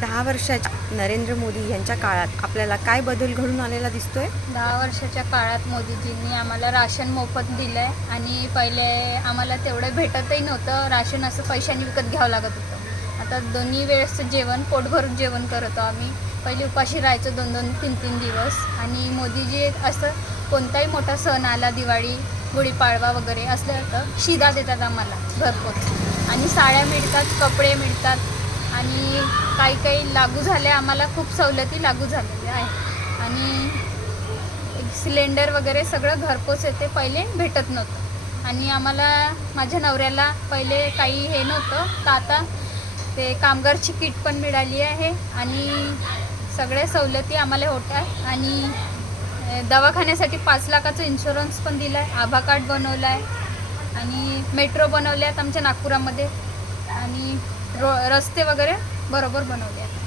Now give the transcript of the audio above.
दहा वर्षाच्या नरेंद्र मोदी यांच्या काळात आपल्याला काय बदल घडून आलेला दिसतोय? दहा वर्षाच्या काळात मोदीजींनी आम्हाला राशन मोफत दिलं आहे आणि पहिले आम्हाला तेवढं भेटतही नव्हतं. राशन असं पैशाने विकत घ्यावं लागत होतं. आता दोन्ही वेळेसचं जेवण पोटभरून जेवण करत होतो आम्ही. पहिले उपाशी राहायचो दोन दोन तीन तीन दिवस. आणि मोदीजी असं कोणताही मोठा सण आला दिवाळी गुढीपाडवा वगैरे असलं तर शिदा देतात आम्हाला घरपोच आणि साड्या मिळतात कपडे मिळतात. आणि काही काही लागू झाले आम्हाला खूप सवलती लागू झालेल्या आहे आणि एक सिलेंडर वगैरे सगळं घरपोच येते पहिले भेटत नव्हतं. आणि आम्हाला माझ्या नवऱ्याला पहिले काही हे नव्हतं तर आता ते कामगारची किट पण मिळाली आहे आणि सगळ्या सवलती आम्हाला होत आहे आणि दवाखान्यासाठी पाच लाखाचं इन्शुरन्स पण दिला आहे आभा कार्ड बनवलं आहे आणि मेट्रो बनवले आहेत आमच्या नागपुरामध्ये. आणि रो रस्ते वगैरे बरोबर बनवले आहेत.